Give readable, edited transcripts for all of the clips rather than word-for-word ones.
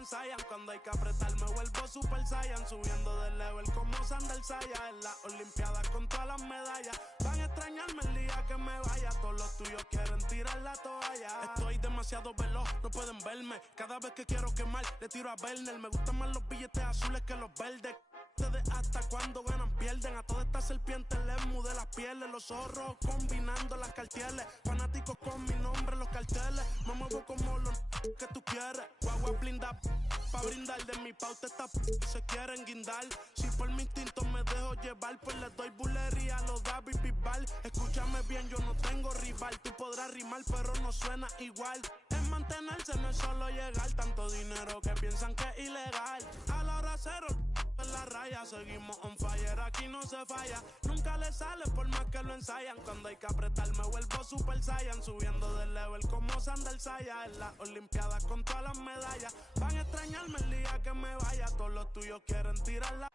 ensayan. Cuando hay que apretar me vuelvo Super Saiyan, subiendo de level como Sandal Saya. En las Olimpiadas con todas las medallas. Van a extrañarme el día que me vaya. Todos los tuyos quieren tirar la toalla. Estoy demasiado veloz, no pueden verme. Cada vez que quiero quemar, le tiro a Werner. Me gustan más los billetes azules que los verdes. Ustedes hasta cuando ganan pierden. A todas estas serpientes les mudé las pieles. Los zorros combinando las carteles. Fanáticos con mi nombre en los carteles. Me muevo como los que tú quieres. Guagua blinda pa' brindar. De mi pauta esta se quieren guindar. Si por mi instinto me dejo llevar, pues les doy bulería a los David Bisbal. Escúchame bien, yo no tengo rival. Tú podrás rimar pero no suena igual. Es mantenerse, no es solo llegar. Tanto dinero que piensan que es ilegal. A la hora cero en la raya, seguimos on fire, aquí no se falla. Nunca le sale por más que lo ensayan. Cuando hay que apretar me vuelvo Super Saiyan, subiendo de level como Sandal Saya. En las Olimpiadas con todas las medallas. Van a extrañarme el día que me vaya. Todos los tuyos quieren tirarla.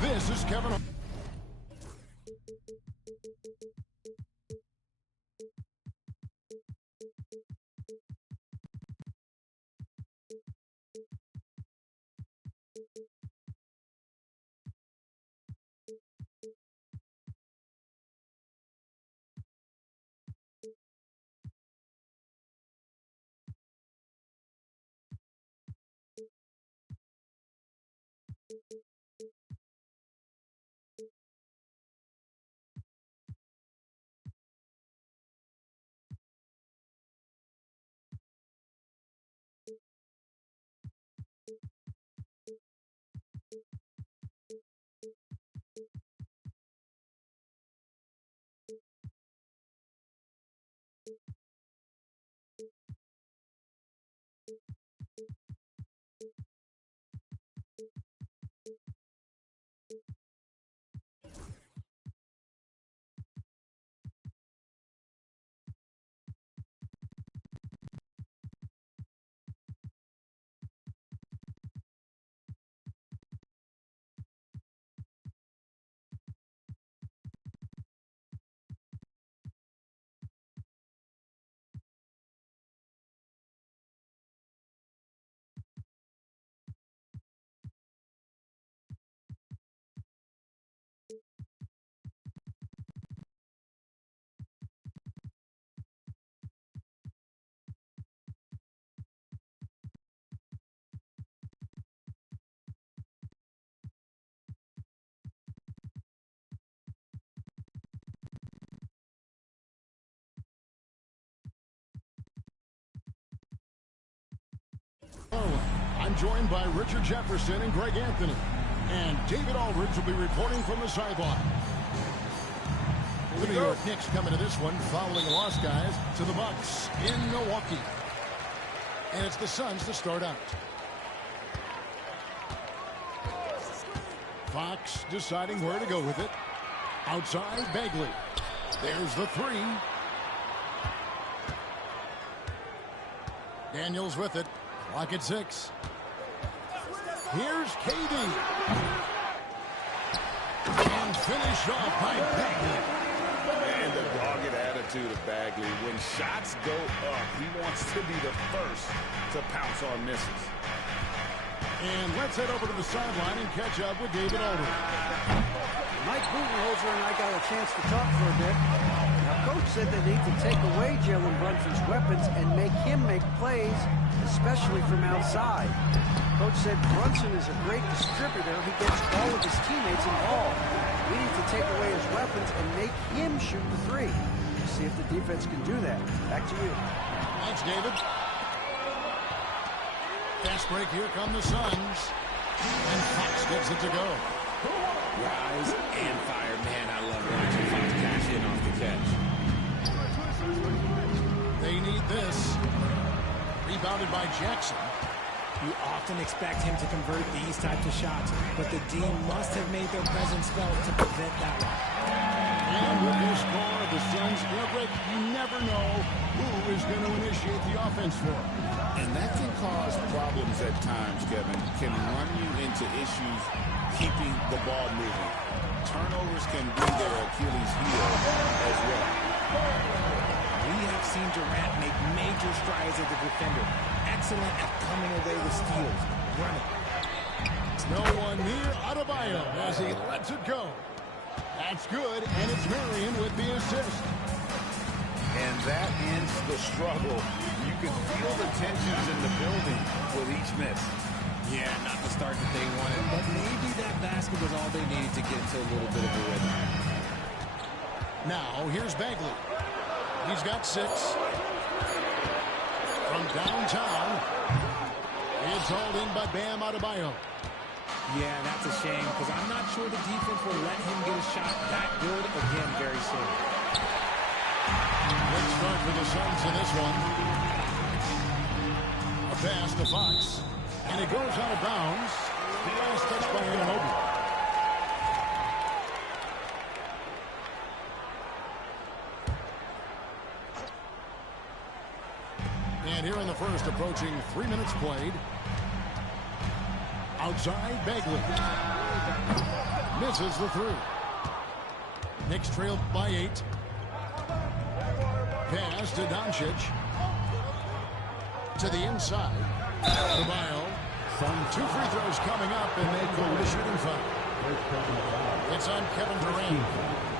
This is Kevin. I'm joined by Richard Jefferson and Greg Anthony. And David Aldridge will be reporting from the sideline. The New York Knicks coming to this one following a loss, guys, to the Bucks in Milwaukee. And it's the Suns to start out. Fox deciding where to go with it. Outside, Bagley. There's the three. Daniels with it. Clock at 6. Here's KD. And finish off by Bagley. And the dogged attitude of Bagley. When shots go up, he wants to be the first to pounce on misses. And let's head over to the sideline and catch up with David Aldridge. Mike Budenholzer and I got a chance to talk for a bit. Now, Coach said they need to take away Jalen Brunson's weapons and make him make plays, especially from outside. Coach said Brunson is a great distributor. He gets all of his teammates involved. We need to take away his weapons and make him shoot the three. See if the defense can do that. Back to you. Thanks, David. Fast break. Here come the Suns. And Fox gets it to go. Rise and fire. Man, I love watching Fox cash in off the catch. They need this. Rebounded by Jackson. You often expect him to convert these types of shots, but the D must have made their presence felt to prevent that one. And with this score, the Suns, Greg, you never know who is going to initiate the offense for them. And that can cause problems at times, Kevin. Can run you into issues keeping the ball moving. Turnovers can be their Achilles heel as well. We have seen Durant make major strides as a defender. Excellent at coming away with steals. Running. No one near Adebayo as he lets it go. That's good, and it's Marion with the assist. And that ends the struggle. You can feel the tensions in the building with each miss. Yeah, not the start that they wanted, but maybe that basket was all they needed to get into a little bit of a rhythm. Now, here's Bagley. He's got 6. From downtown, it's hauled in by Bam Adebayo. Yeah, that's a shame, because I'm not sure the defense will let him get a shot that good again very soon. Good start for the Suns in this one. A pass to Fox, and it goes out of bounds. The last touch by Anunoby. And here in the first, approaching 3 minutes played. Outside, Bagley. Misses the 3. Knicks trailed by 8. Pass to Doncic. To the inside. Adebayo. 2 free throws coming up, and they call the shooting foul. It's on Kevin Durant.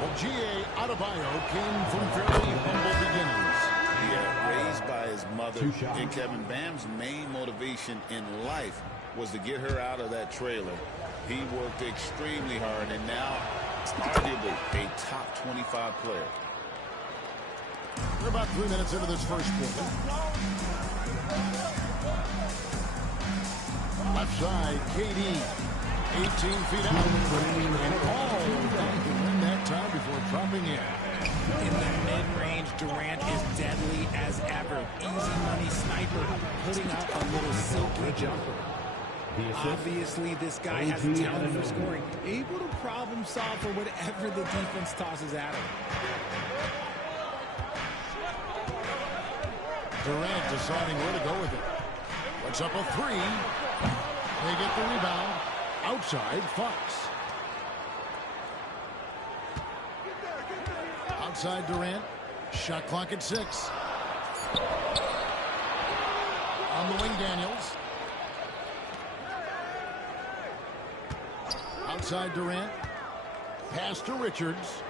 Well, G.A. Adebayo came from fairly humble beginnings. Yeah, raised by his mother. And Kevin, Bam's main motivation in life was to get her out of that trailer. He worked extremely hard, and now arguably a top 25 player. We're about 3 minutes into this first quarter. Left side, KD. 18 feet out. And all in that time before dropping in. In the mid-range, Durant is deadly as ever. Easy money sniper, putting out a little silky jumper. Obviously, this guy has a talent for scoring. Able to problem solve for whatever the defense tosses at him. Durant deciding where to go with it. Puts up a 3. They get the rebound. Outside, Fox. Outside Durant. Shot clock at 6. On the wing, Daniels. Outside Durant. Pass to Richards.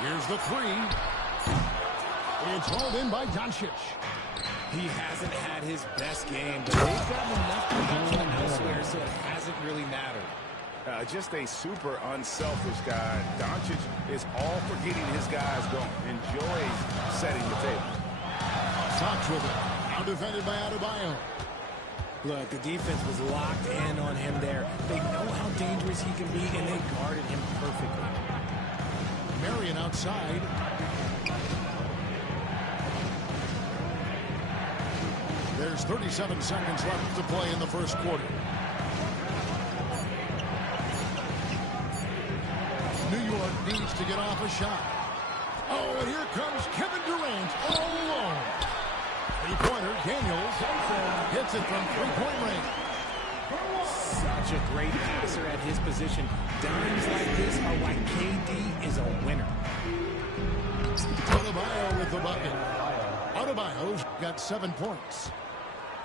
Here's the 3. It's hauled in by Doncic. He hasn't had his best game, but they've gotten enough production elsewhere, so it hasn't really mattered. Just a super unselfish guy. Doncic is all for getting his guys going. Enjoys setting the table. Fox with it. Now defended by Adebayo. Look, the defense was locked in on him there. They know how dangerous he can be, and they guarded him perfectly. Marion outside. There's 37 seconds left to play in the first quarter. New York needs to get off a shot. Oh, and here comes Kevin Durant all alone. Three-pointer, Daniels hits it from three-point range. Such a great passer at his position. Dimes like this are why KD is a winner. Adebayo with the bucket. Adebayo's got 7 points.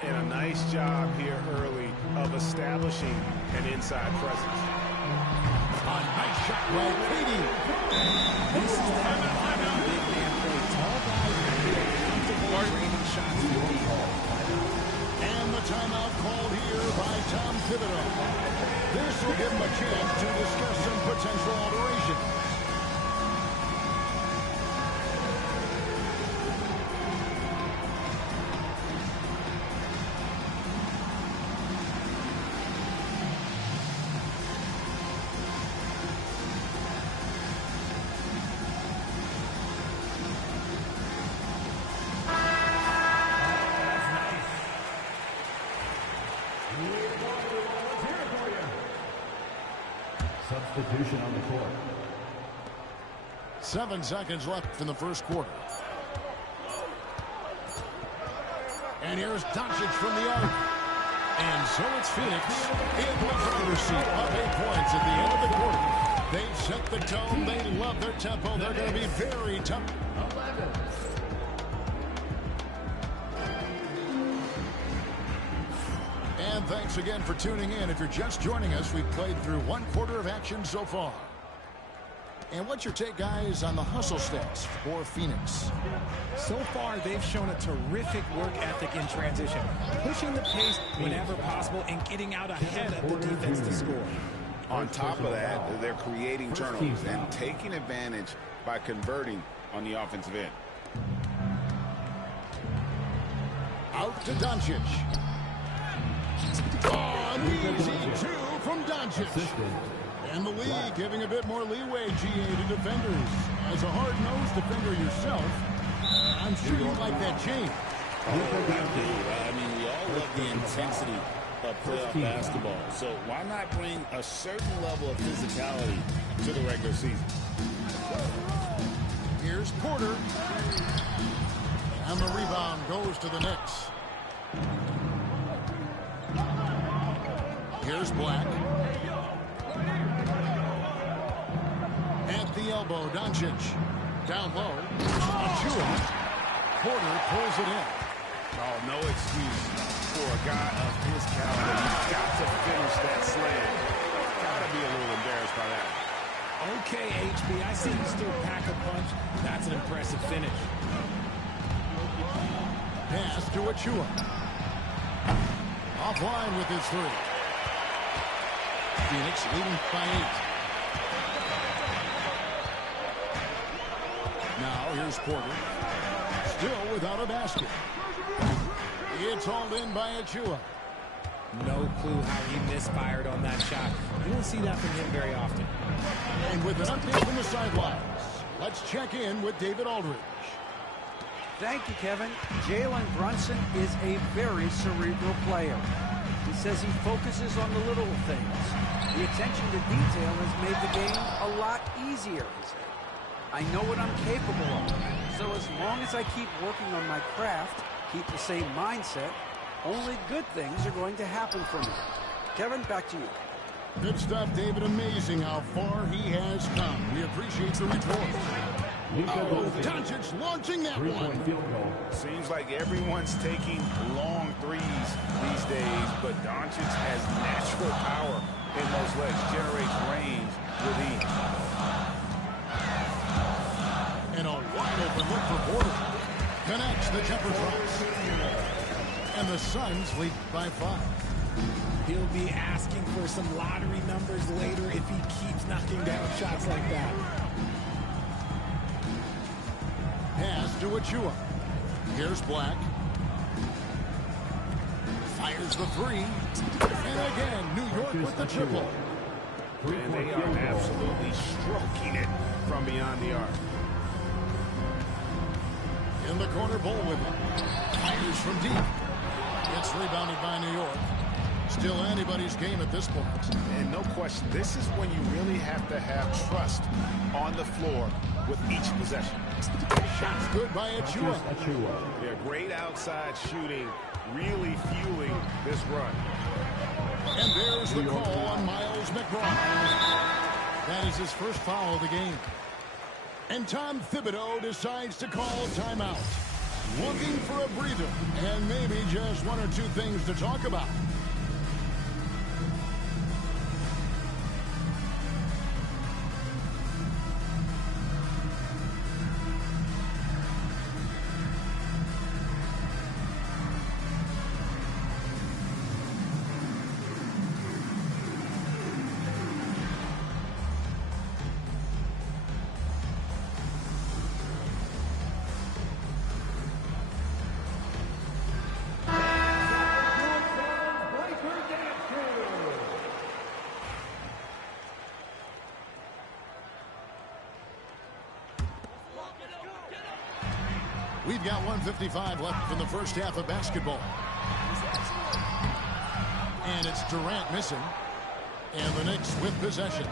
And a nice job here early of establishing an inside presence. A nice shot by KD. This is the modern big man play. Tall guys are comfortable draining shots. And the timeout called here by Tom Thibodeau. This will give him a chance to discuss some potential alterations. Substitution on the court. 7 seconds left in the first quarter. And here's Doncic from the arc. And so it's Phoenix in the driver's seat, up 8 points at the end of the quarter. They've set the tone. They love their tempo. They're going to be very tough. 11. And thanks again for tuning in. If you're just joining us, we've played through 1 quarter of action so far. And what's your take, guys, on the hustle stats for Phoenix? So far, they've shown a terrific work ethic in transition, pushing the pace whenever possible and getting out ahead of the defense to score. On top of that, they're creating turnovers and taking advantage by converting on the offensive end. Out to Doncic. An easy 2 from Doncic. And the league giving a bit more leeway, GA, to defenders. As a hard-nosed defender yourself, I'm sure you like that change. I mean, we all love the intensity of playoff basketball. So why not bring a certain level of physicality to the regular season? Here's Porter. And the rebound goes to the Knicks. Here's Black. At the elbow, Doncic. Down low. Achua. Porter pulls it in. Oh, no excuse for a guy of his caliber. He's got to finish that slam. Got to be a little embarrassed by that. Okay, HB, I see you still pack a punch. That's an impressive finish. Pass to Achua. Offline with his 3. Phoenix leading by 8. Now here's Porter. Still without a basket. It's hauled in by Achua. No clue how he misfired on that shot. You don't see that from him very often. And with an update from the sidelines, let's check in with David Aldridge. Thank you, Kevin. Jalen Brunson is a very cerebral player. He says he focuses on the little things. The attention to detail has made the game a lot easier, he said. I know what I'm capable of, so as long as I keep working on my craft, keep the same mindset, only good things are going to happen for me. Kevin, back to you. Good stuff, David. Amazing how far he has come. We appreciate the report. Doncic launching that one. Seems like everyone's taking long threes these days, but Doncic has natural power in those legs, generates range with ease. And a wide open look for Porter. Connects the jumper cross. And the Suns lead by 5. He'll be asking for some lottery numbers later if he keeps knocking down shots like that. Pass to Achua. Here's Black. Fires the 3. And again, New York with the triple. And they are absolutely stroking it from beyond the arc. In the corner, Bull with it. Fires from deep. It's rebounded by New York. Still anybody's game at this point. And no question, this is when you really have to have trust on the floor with each possession. Shots good by Achua. Yeah, great outside shooting, really fueling this run. And there's the call on Miles McBride. That is his first foul of the game. And Tom Thibodeau decides to call timeout. Looking for a breather and maybe just 1 or 2 things to talk about. We've got 1:55 left in the first half of basketball. And it's Durant missing. And the Knicks with possession.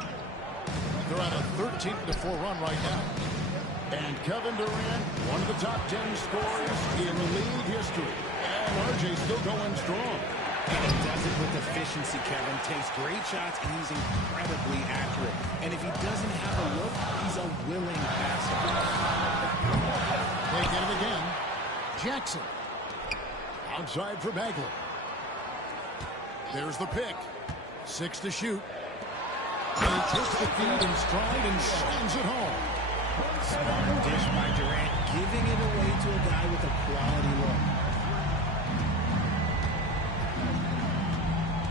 They're on a 13-4 run right now. And Kevin Durant, one of the top 10 scorers in league history. And RJ's still going strong. And he does it with efficiency, Kevin. Takes great shots, and he's incredibly accurate. And if he doesn't have a look, he's a willing passer. They get it again. Jackson. Outside for Bagley. There's the pick. 6 to shoot. And he takes the feed in stride and slams it home. Smart dish by Durant, giving it away to a guy with a quality look.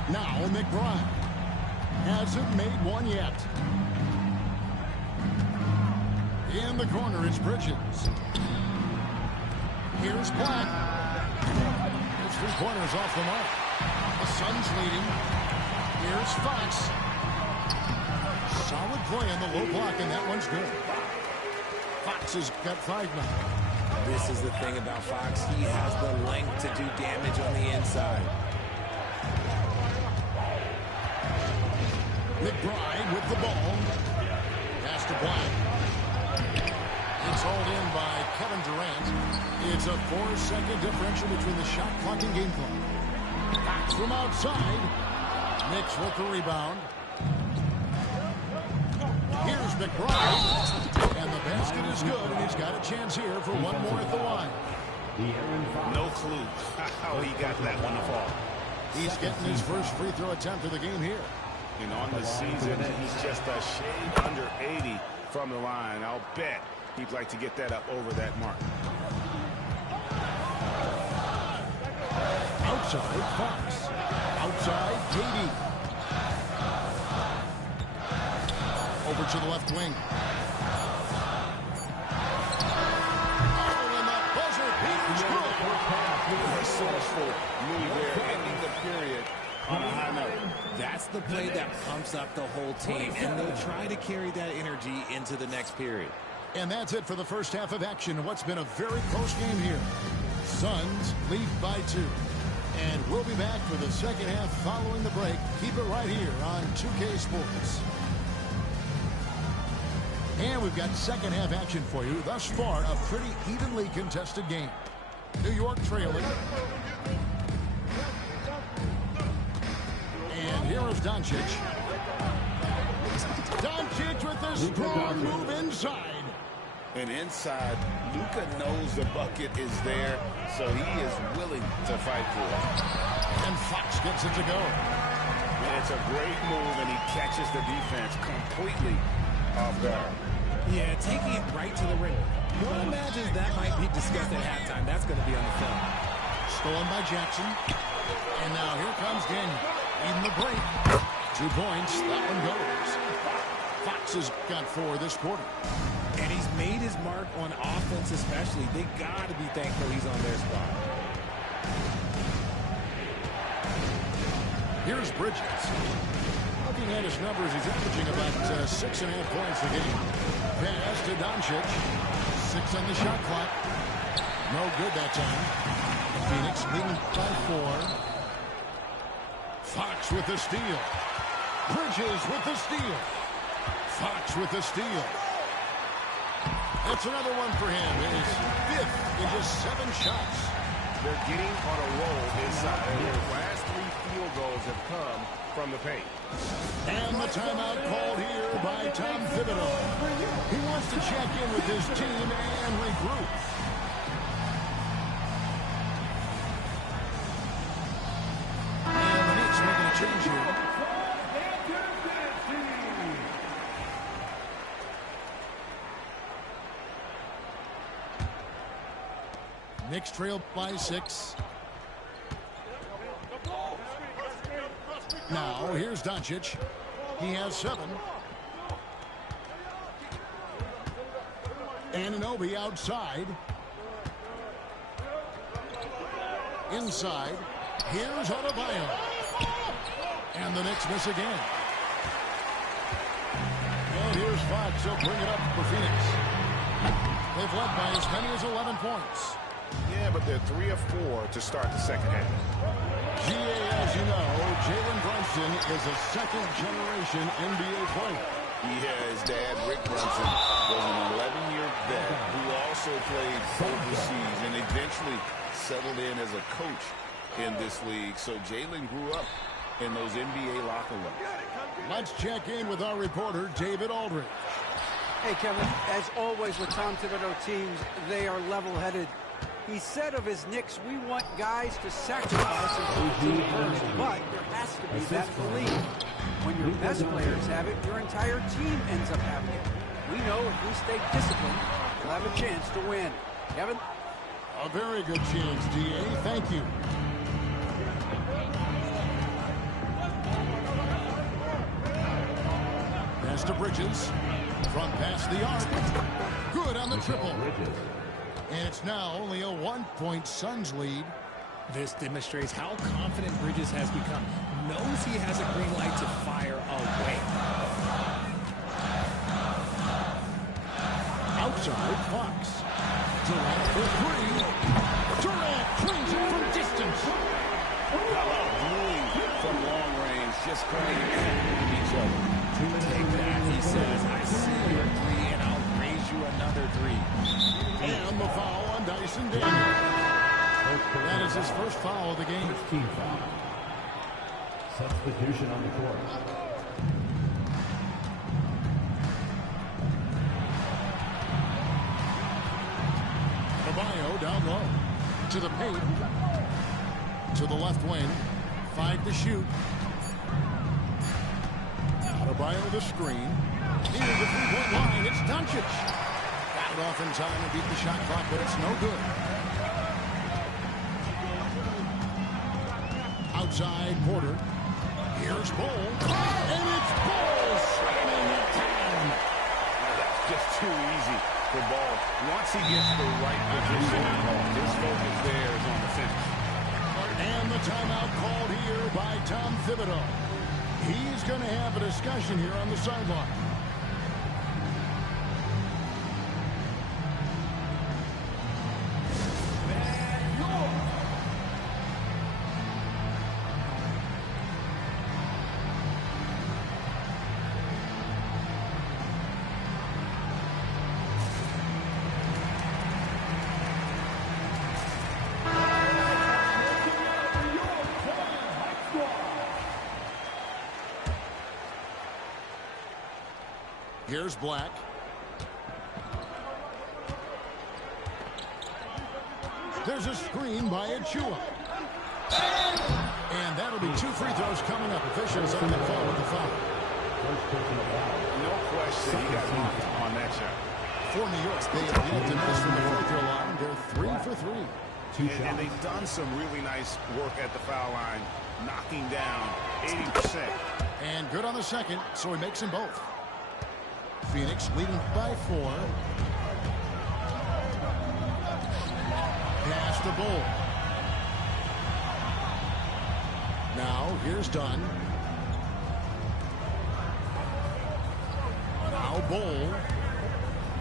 Now McBride hasn't made one yet. In the corner, it's Bridges. Here's Black. His 3-pointers off the mark. The Suns leading. Here's Fox. Solid play on the low block, and that one's good. Fox has got 5 now. This is the thing about Fox. He has the length to do damage on the inside. McBride with the ball. Pass to Black. It's hauled in by Kevin Durant. It's a 4-second differential between the shot clock and game clock. Fox from outside. Knicks with the rebound. Here's McBride. And the basket is good, and he's got a chance here for one more at the line. No clue how he got that one to fall. He's getting his first free throw attempt of the game here. And on the season, he's just a shade under 80 from the line. I'll bet he'd like to get that up over that mark. Outside, Fox. Outside, KD. Over to the left wing. Oh, and that buzzer beat is good. Resourceful move there, ending the period on a high note. That's the play that pumps up the whole team, and they'll try to carry that energy into the next period. And that's it for the first half of action. What's been a very close game here. Suns lead by 2. And we'll be back for the second half following the break. Keep it right here on 2K Sports. And we've got second half action for you. Thus far, a pretty evenly contested game. New York trailing. And here is Doncic. Doncic with a strong move inside. And inside, Luka knows the bucket is there, so he is willing to fight for it. And Fox gets it to go. And it's a great move, and he catches the defense completely off guard. Yeah, taking it right to the rim. One imagines that might be discussed at halftime. That's going to be on the film. Stolen by Jackson. And now here comes Daniel. Even the break. 2 points. That one goes. Fox has got 4 this quarter. And he's made his mark on offense especially. They got to be thankful he's on their spot. Here's Bridges. Looking at his numbers, he's averaging about 6.5 points a game. Pass to Doncic. 6 on the shot clock. No good that time. Phoenix leading by 4. Fox with the steal. Bridges with the steal. Fox with the steal. That's another one for him. His 5th in just 7 shots. They're getting on a roll inside. Their last 3 field goals have come from the paint. And the timeout called here by Tom Thibodeau. He wants to check in with his team and regroup. And the Knicks making a change here. Knicks trail by 6. Now, here's Doncic. He has 7. Anunoby outside. Inside. Here's Adebayo. And the Knicks miss again. And here's Fox. He'll bring it up for Phoenix. They've led by as many as 11 points. win, but they're 3 of 4 to start the second half. GA, as you know, Jalen Brunson is a second-generation NBA player. His dad, Rick Brunson, was an 11-year vet who also played overseas and eventually settled in as a coach in this league. So Jalen grew up in those NBA locker rooms. Let's check in with our reporter, David Aldridge. Hey, Kevin, as always with Tom Thibodeau teams, they are level-headed. He said of his Knicks, we want guys to sacrifice and put the team first, but there has to be that belief. When your best players have it, your entire team ends up having it. We know if we stay disciplined, we'll have a chance to win. Kevin? A very good chance, DA. Thank you. Pass to Bridges. From past the arc. Good on the triple. And it's now only a 1-point Suns lead. This demonstrates how confident Bridges has become. Knows he has a green light to fire away. Outside, Fox. Durant for three. Durant cleans it from distance. Gluing from long range, just going at each other. Take that, he says. I see your three, and I'll raise you another three. And the foul on Dyson Daniels. That is his first foul of the game. Team foul. Substitution on the court. Caballo down low. To the paint. To the left wing. 5 to shoot. Adebayo the screen. Near the three-point line. It's Doncic. Got it off in time and beat the shot clock, but it's no good. Outside, Porter. Here's Bull. And it's Bull slamming it down. That's just too easy for Ball. Once he gets the right position, his focus there is on the finish. And the timeout called here by Tom Thibodeau. He's going to have a discussion here on the sideline. Here's Black. There's a screen by Achua. And that'll be 2 free throws coming up. Officials on the call with the foul. No question, he got mocked on that shot. For New York, they have yet to miss from the free throw line. They're 3 for 3. And they've done some really nice work at the foul line, knocking down 80%. And good on the second, so he makes them both. Phoenix leading by 4. Pass to Bull. Now here's Dunn. Now Bull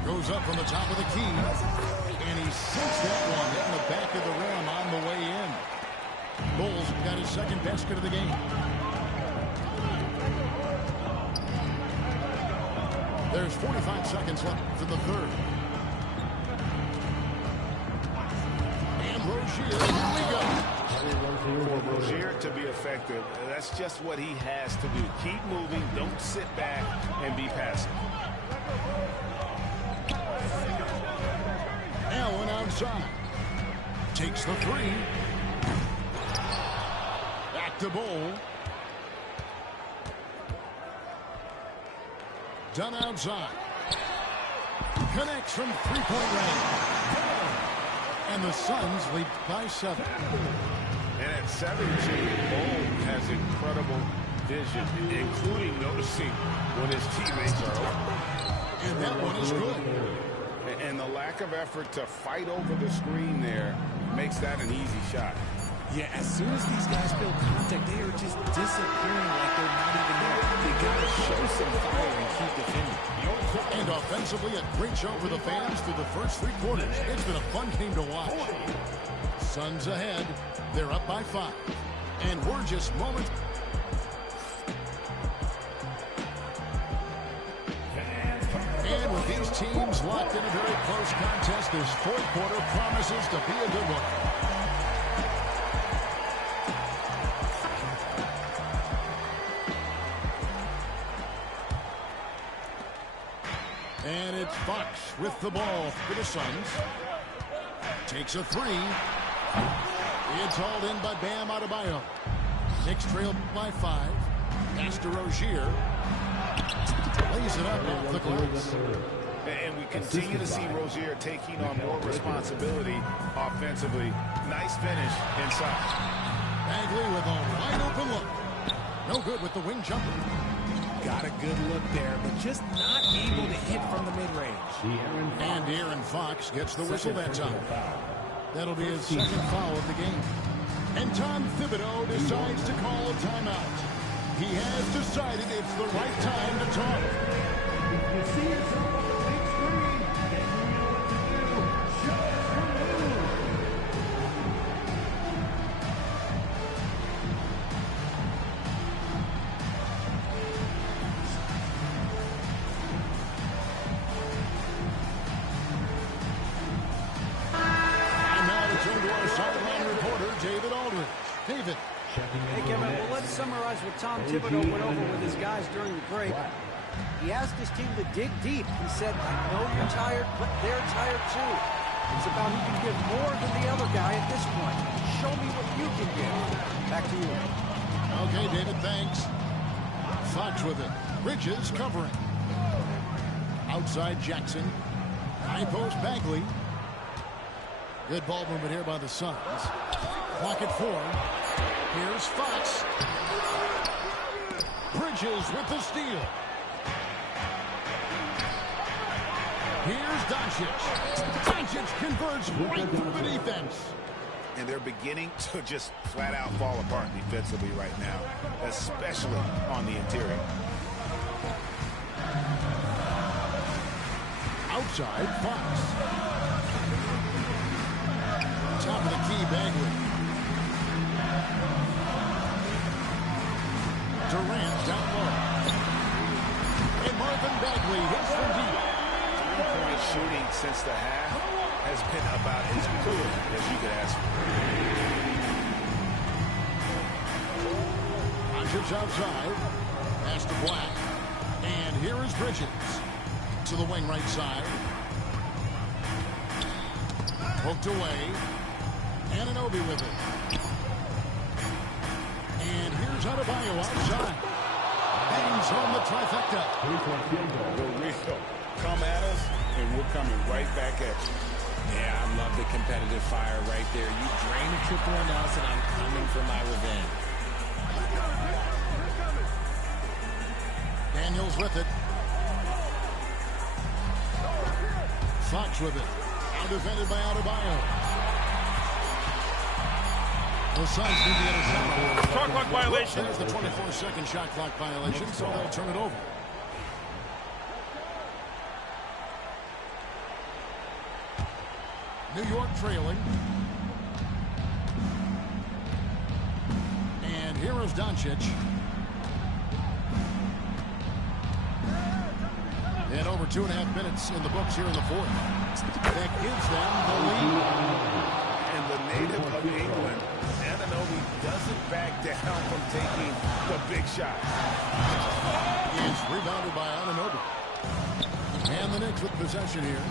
goes up from the top of the key, and he sinks that one in the back of the rim on the way in. Bull's got his second basket of the game. There's 45 seconds left for the third. And Rozier, here we go. For Rozier to be effective, that's just what he has to do. Keep moving, don't sit back and be passive. Allen outside. Takes the 3. Back to Bull. Done outside. Connects from three-point range. And the Suns lead by 7. And at 17, Bull has incredible vision, including noticing when his teammates are open. And that one is good. And the lack of effort to fight over the screen there makes that an easy shot. Yeah, as soon as these guys feel contact, they are just disappearing like they're not even there. They got to show some fire and keep defending. And offensively, a great show for the fans through the first 3 quarters. It's been a fun game to watch. Suns ahead. They're up by 5. And we're just moments. And with these teams locked in a very close contest, this fourth quarter promises to be a good one. And it's Fox with the ball for the Suns. Takes a 3. It's hauled in by Bam Adebayo. Knicks trail by 5. Pass to Rozier. Lays it up off the glass. And we continue to see Rozier taking on more responsibility offensively. Nice finish inside. Bagley with a wide open look. No good with the wing jumper. Got a good look there, but just not able to hit from the mid-range. And Aaron Fox gets the whistle that time. That'll be his second foul of the game. And Tom Thibodeau decides to call a timeout. He has decided it's the right time to talk. You see yourself on the big screen, and you know what to do. Show your move. And now to turn to our sideline reporter, David Aldridge. David. Hey, Kevin, well, let's summarize what Tom Thibodeau went over with his guys during the break. He asked his team to dig deep. He said, I know you're tired, but they're tired too. It's about who can give more than the other guy at this point. Show me what you can give. Back to you. Okay, David, thanks. Fox with it. Bridges covering. Outside Jackson. High post Bagley. Good ball movement here by the Suns. Clock at 4. Here's Fox. Bridges with the steal. Here's Doncic. Doncic converts right through the defense. And they're beginning to just flat out fall apart defensively right now, especially on the interior. Outside, Fox. Top of the key, Bagley. Durant down low. And Marvin Bagley hits from deep. Three-point shooting since the half has been about as good as you could ask for. Doncic outside. Pass to Black. And here is Bridges. To the wing right side. Poked away. Anunoby with it. And here's Adebayo outside. Bangs home the trifecta. We're real. Come at us, and we're coming right back at you. Yeah, I love the competitive fire right there. You drain a triple on us, and I'm coming for my revenge. Daniels with it. Fox with it. Now defended by Adebayo. The Suns need to get a shot. Shot clock violation. There's the 24-second shot clock violation, so they'll turn it over. New York trailing. And here is Doncic. And over 2.5 minutes in the books here in the fourth. That gives them the lead. And the native of England, Anunoby doesn't back down from taking the big shot. Is rebounded by Anunoby. And the Knicks with possession here.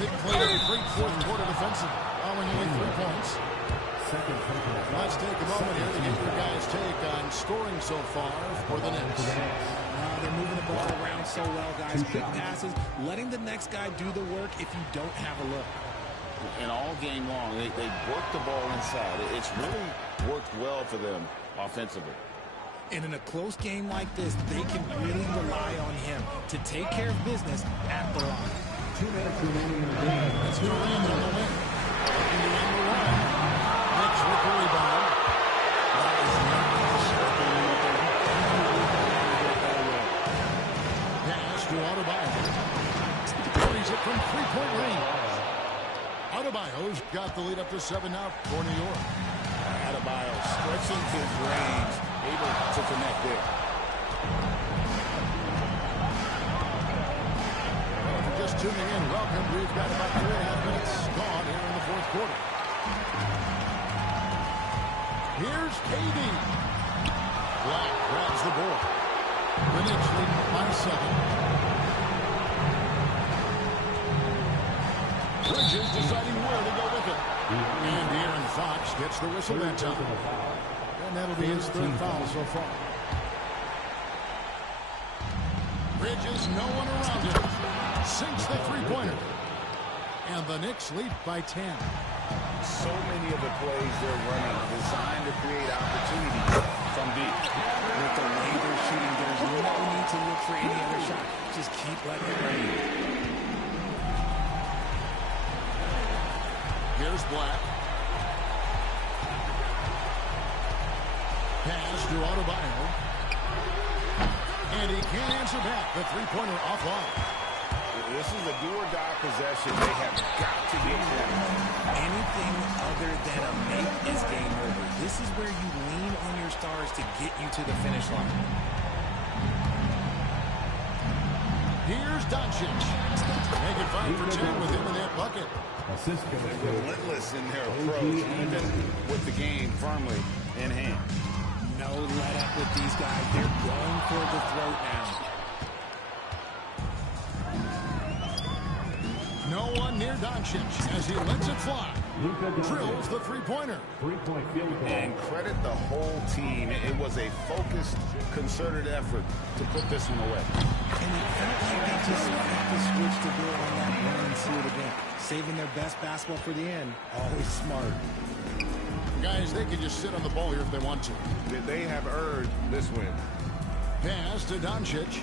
They played a great fourth quarter defensive, allowing only 3 points. Let's take a moment here to get your guys' take on scoring so far for the Knicks. They're moving the ball around so well, guys. Quick passes, letting the next guy do the work if you don't have a look. And all game long, they work the ball inside. It's really worked well for them offensively. And in a close game like this, they can really rely on him to take care of business at the line. 2 minutes remaining in the game. It's Durant on the wing. Looking to end the run. Knicks with the rebound. That is not the shot they need. Pass to Adebayo. Carries it from 3-point range. Adebayo's got the lead up to 7 now for New York. Adebayo stretching his range, able to connect there. Well, if you're just tuning in, welcome. We've got about 3.5 minutes gone here in the fourth quarter. Here's KD. Black grabs the ball. Greenwich leading by 7. Bridges deciding where to go with it. And De'Aaron Fox gets the whistle that time. And that'll be his 3rd foul so far. Bridges, no one around him. Sinks the three-pointer. And the Knicks lead by 10. So many of the plays they're running designed to create opportunities from deep. With the way they're shooting, there's no need to look for any other shot. Just keep letting it rain. Here's Black. Pass to Adebayo. And he can't answer back. The three-pointer offline. This is a do-or-die possession. They have got to get points. Anything other than a make is game over. This is where you lean on your stars to get you to the finish line. Here's Doncic. Make it 5 for 10 with him in that bucket. They're relentless in their approach, even with the game firmly in hand. No let up with these guys. They're going for the throat now. No one near Doncic as he lets it fly. Drills the three-pointer. And credit the whole team. It was a focused, concerted effort to put this one away. And it felt like they just had to switch to go on that run and see it again. Saving their best basketball for the end. Always smart. Guys, they can just sit on the ball here if they want to. They have earned this win. Pass to Doncic.